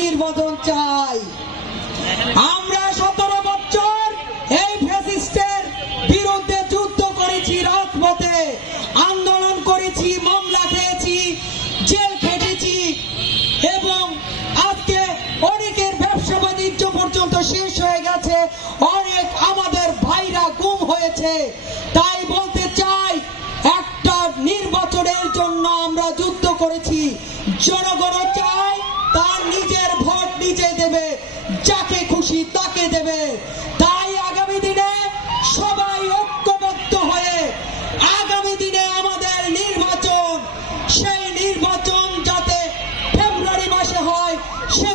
নির্বাচন চাই। আমরা 17 বছর এই ফ্যাসিস্টের বিরুদ্ধে যুদ্ধ করেছি, রাজপথে আন্দোলন করেছি, মামলা খেয়েছি, জেল খেটেছি এবং আজকে অনেকের ব্যবসা বাণিজ্য পর্যন্ত শেষ হয়ে গেছে, অনেক আমাদের ভাইরা গুম হয়েছে। তাই বলতে চাই, একটা নির্বাচনের জন্য আমরা যুদ্ধ করেছি। জনগণ চাই তার নিজের ভোট নিজে দেবে, যাকে খুশি তাকে দেবে। তাই আগামী দিনে সবাই ঐক্যবদ্ধ হয়ে আগামী দিনে আমাদের নির্বাচন, সেই নির্বাচন যাতে ফেব্রুয়ারি মাসে হয়, সে